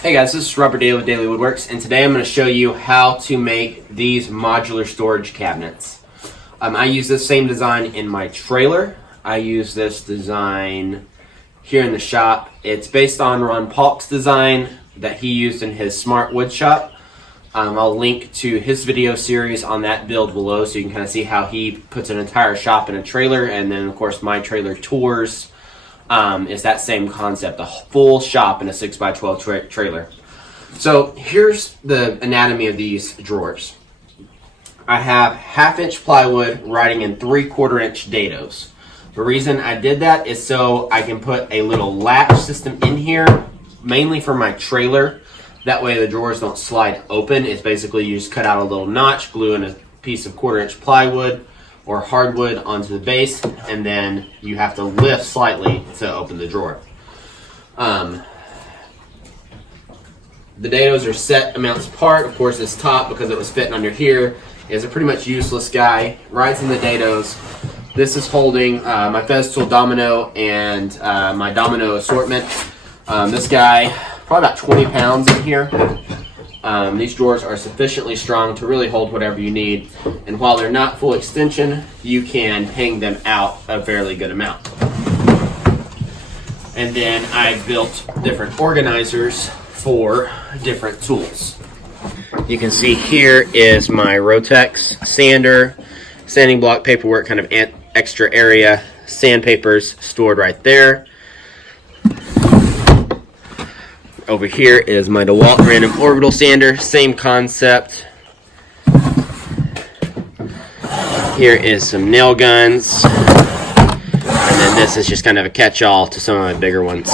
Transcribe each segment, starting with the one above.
Hey guys, this is Robert Dailey with Dailey Woodworks, and today I'm going to show you how to make these modular storage cabinets. I use this same design in my trailer. I use this design here in the shop. It's based on Ron Paulk's design that he used in his Smart Wood Shop. I'll link to his video series on that build below so you can kind of see how he puts an entire shop in a trailer, and then of course my trailer tours is that same concept, a full shop in a 6x12 trailer. So here's the anatomy of these drawers. I have 1/2 inch plywood riding in 3/4 inch dados. The reason I did that is so I can put a little latch system in here, mainly for my trailer. That way the drawers don't slide open. It's basically you just cut out a little notch, glue in a piece of 1/4 inch plywood or hardwood onto the base, and then you have to lift slightly to open the drawer. The dados are set amounts apart. Of course, this top, because it was fitting under here, is a pretty much useless guy. Rides in the dados. This is holding my Festool domino and my domino assortment. This guy, probably about 20 pounds in here. These drawers are sufficiently strong to really hold whatever you need, and while they're not full extension, you can hang them out a fairly good amount. And then I built different organizers for different tools. You can see here is my Rotex sander, sanding block, paperwork, kind of extra area, sandpapers stored right there. Over here is my DeWalt random orbital sander, same concept. Here is some nail guns, and then this is just kind of a catch-all to some of my bigger ones.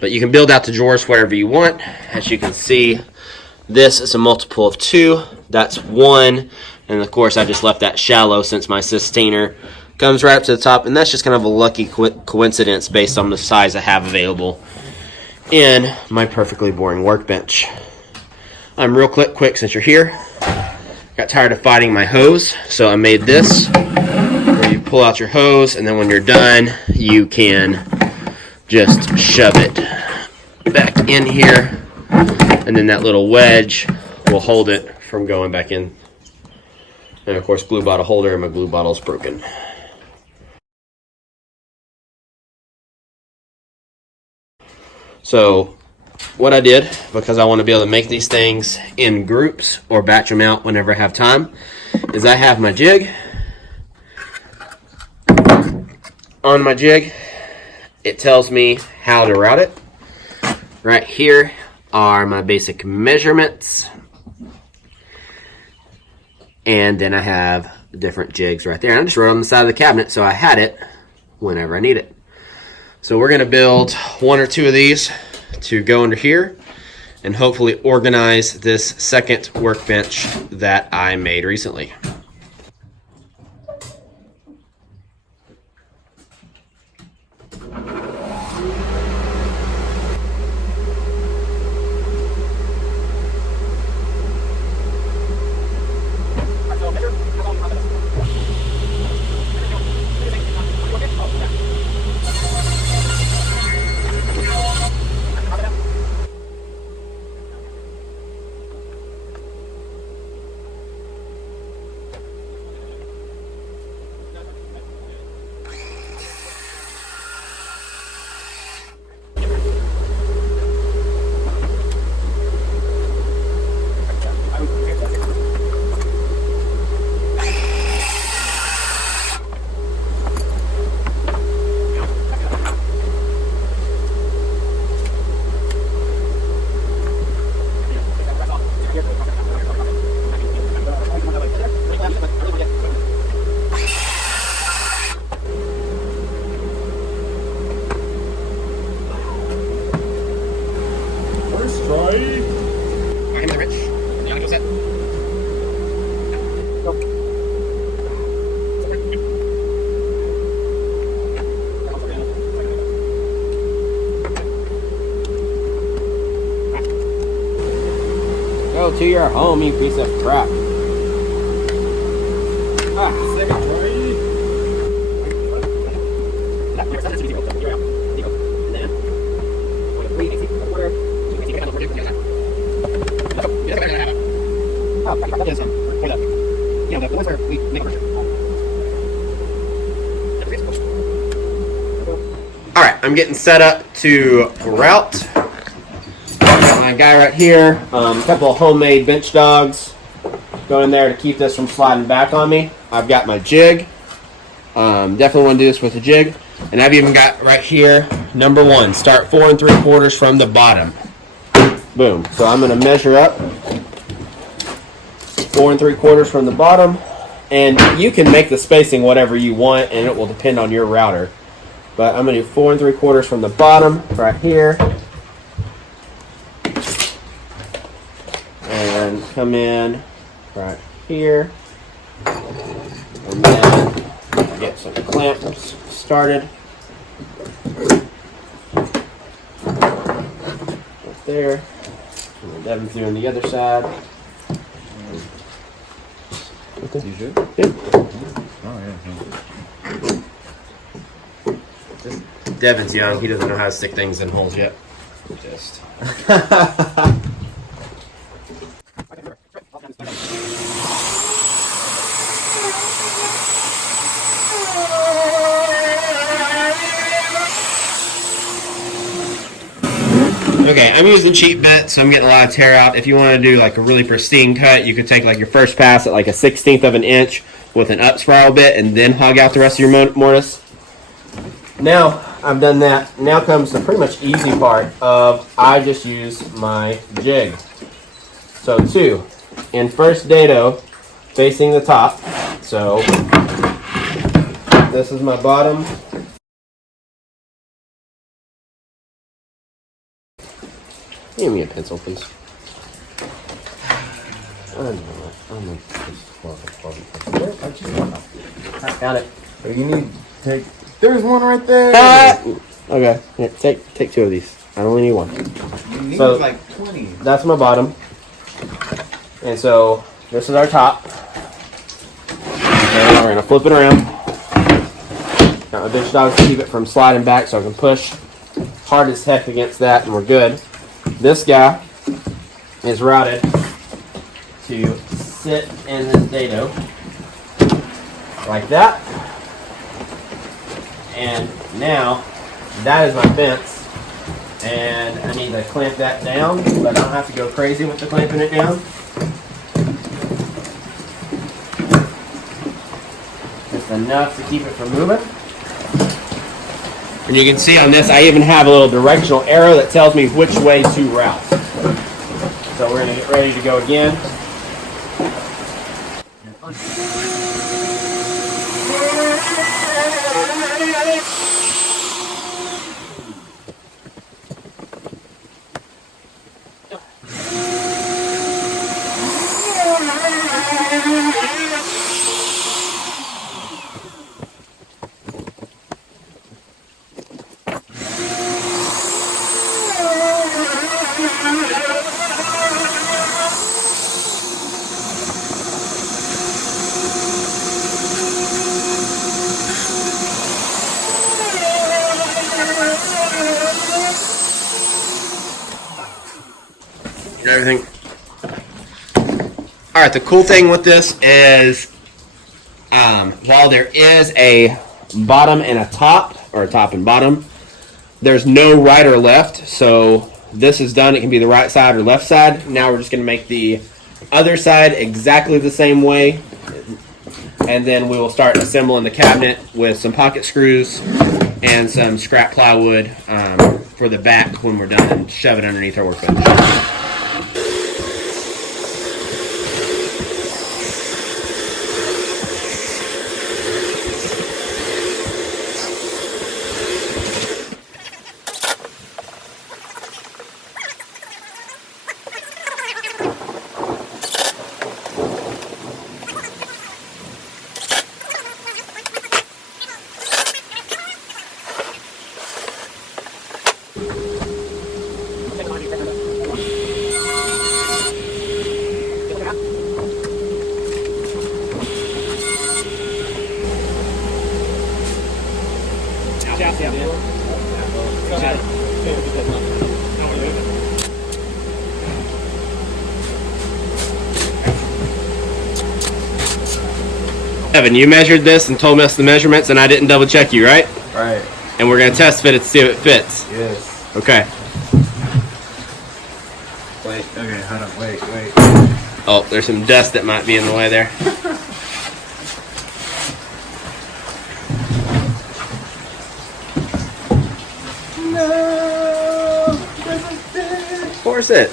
But you can build out the drawers whatever you want. As you can see, this is a multiple of 2. That's 1, and of course I just left that shallow since my Systainer comes right up to the top, and that's just kind of a lucky coincidence based on the size I have available in my perfectly boring workbench. I'm real quick since you're here. Got tired of fighting my hose, so I made this where you pull out your hose, and then when you're done, you can just shove it back in here, and then that little wedge will hold it from going back in. And of course, glue bottle holder, and my glue bottle's broken. So what I did, because I want to be able to make these things in groups or batch them out whenever I have time, is I have my jig. On my jig, it tells me how to route it. Right here are my basic measurements. And then I have different jigs right there. And I just wrote on the side of the cabinet so I had it whenever I need it. So we're going to build 1 or 2 of these to go under here and hopefully organize this second workbench that I made recently. Go to your home, you piece of crap. is for the ones where we make a version. All right, I'm getting set up to route. Got my guy right here. A couple of homemade bench dogs go in there to keep this from sliding back on me. I've got my jig. Definitely want to do this with a jig. And I've even got right here, number 1, start 4 3/4 from the bottom. Boom. So I'm going to measure up 4 3/4 from the bottom. And you can make the spacing whatever you want, and it will depend on your router. But I'm going to do 4 3/4 from the bottom right here. And come in right here. And then get some clamps started. Right there. And then Devin's doing the other side. You should? Yeah. Oh, yeah. Devin's young. He doesn't know how to stick things in holes yet. Just. Okay, I'm using cheap bits, so I'm getting a lot of tear out. If you want to do like a really pristine cut, you could take like your first pass at like a 1/16 of an inch with an up spiral bit and then hog out the rest of your mortise. Now I've done that. Now comes the pretty much easy part of I just use my jig. So 2 in first dado facing the top. So this is my bottom. Give me a pencil, please. Got it. You need to take. There's one right there. Okay, yeah, take 2 of these. I only need 1. You need So, like 20. That's my bottom. And so this is our top. And we're gonna flip it around. Got my bench dogs to keep it from sliding back so I can push hard as heck against that and we're good. This guy is routed to sit in this dado like that. And now that is my fence. And I need to clamp that down, but I don't have to go crazy with the clamping it down. Just enough to keep it from moving. And you can see on this, I even have a little directional arrow that tells me which way to route. So we're going to get ready to go again. Everything. All right, the cool thing with this is while there is a bottom and a top, or a top and bottom, there's no right or left. So this is done. It can be the right side or left side. Now we're just going to make the other side exactly the same way. And then we will start assembling the cabinet with some pocket screws and some scrap plywood for the back when we're done and shove it underneath our workbench. Evan, you measured this and told us the measurements, and I didn't double check you, right? Right. And we're gonna test fit it to see if it fits. Yes. Okay. Wait. Okay. Hold on. Wait. Oh, there's some dust that might be in the way there. No. Doesn't fit. Force it.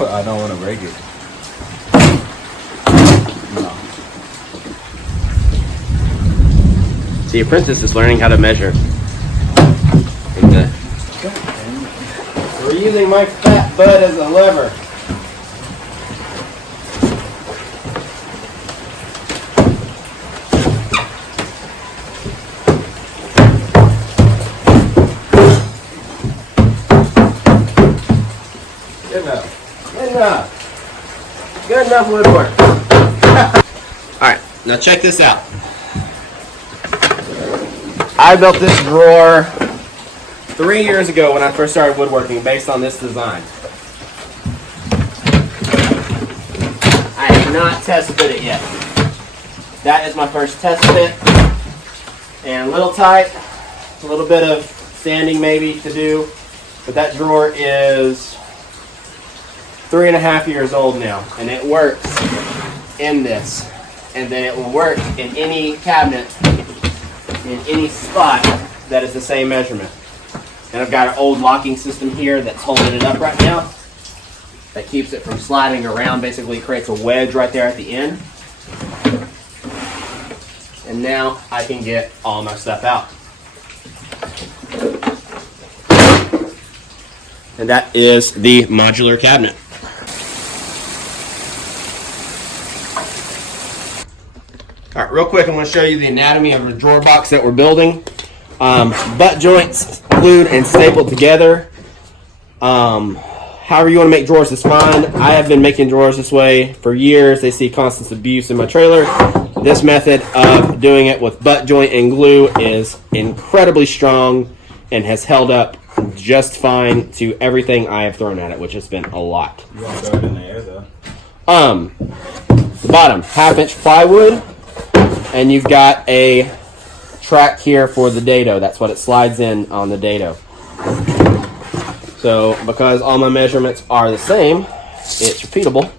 I don't want to break it. No. The apprentice is learning how to measure. We're using my fat bud as a lever. Good enough woodwork. Alright, now check this out. I built this drawer 3 years ago when I first started woodworking based on this design. I have not test fit it yet. That is my first test fit. And a little tight, a little bit of sanding maybe to do, but that drawer is 3.5 years old now, and it works in this. And then it will work in any cabinet, in any spot that is the same measurement. And I've got an old locking system here that's holding it up right now. That keeps it from sliding around, basically creates a wedge right there at the end. And now I can get all my stuff out. And that is the modular cabinet. All right, real quick, I'm going to show you the anatomy of the drawer box that we're building. Butt joints glued and stapled together. However you want to make drawers is fine. I have been making drawers this way for years. They see constant abuse in my trailer. This method of doing it with butt joint and glue is incredibly strong and has held up just fine to everything I have thrown at it, which has been a lot. You want to throw it in the air though? The bottom, 1/2-inch plywood, and you've got a track here for the dado. That's what it slides in on the dado. So because all my measurements are the same, it's repeatable.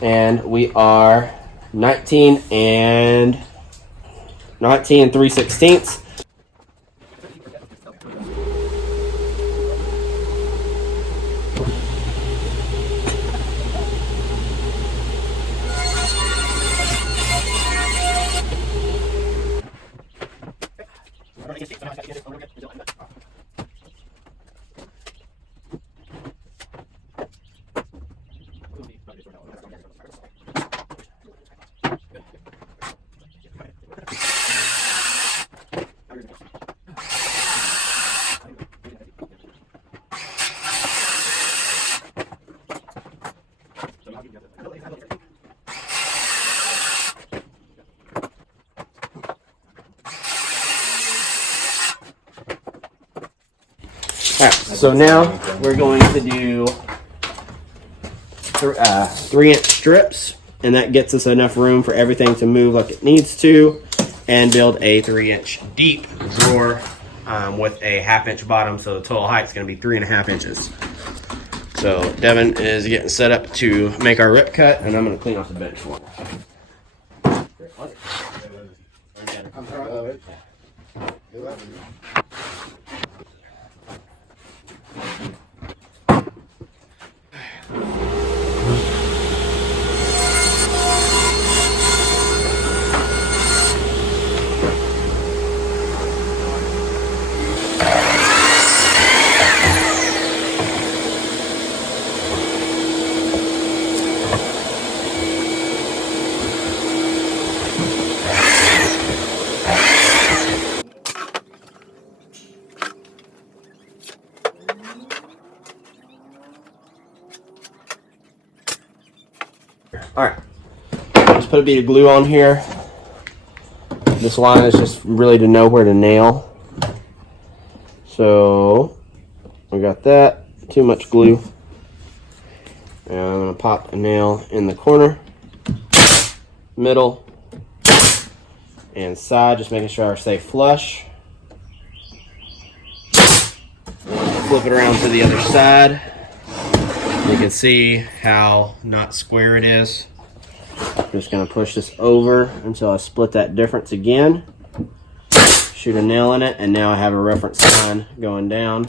And we are 19 and 3/16. Alright, so now we're going to do 3-inch strips, and that gets us enough room for everything to move like it needs to, and build a 3-inch deep drawer with a 1/2-inch bottom, so the total height is going to be 3.5 inches. So Devin is getting set up to make our rip cut, and I'm going to clean off the bench for him. Alright, just put a bit of glue on here. This line is just really to know where to nail. So, we got that. Too much glue. And I'm going to pop a nail in the corner, middle, and side, just making sure I stay flush. Flip it around to the other side. You can see how not square it is. I'm just going to push this over until I split that difference again. Shoot a nail in it, and now I have a reference line going down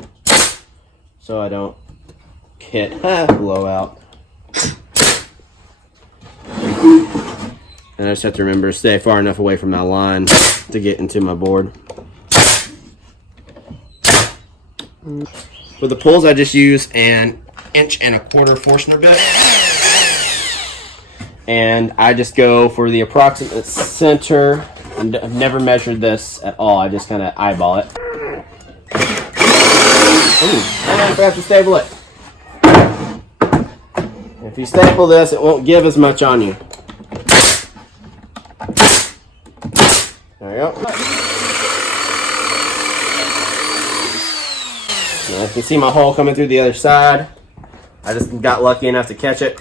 so I don't hit blowout. And I just have to remember to stay far enough away from that line to get into my board. For the pulls, I just use an 1.25" Forstner bit. And I just go for the approximate center. I've never measured this at all. I just kind of eyeball it. Ooh, and I have to staple it. If you staple this, it won't give as much on you. There we go. Now you can see my hole coming through the other side. I just got lucky enough to catch it.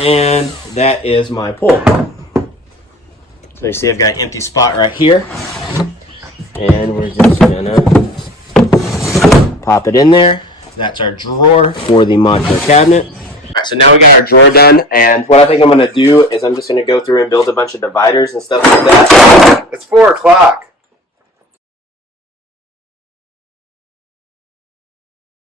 And that is my pull. So you see I've got an empty spot right here. And we're just gonna pop it in there. That's our drawer for the modular cabinet. Alright, so now we got our drawer done, and what I think I'm gonna do is I'm just gonna go through and build a bunch of dividers and stuff like that. It's 4 o'clock.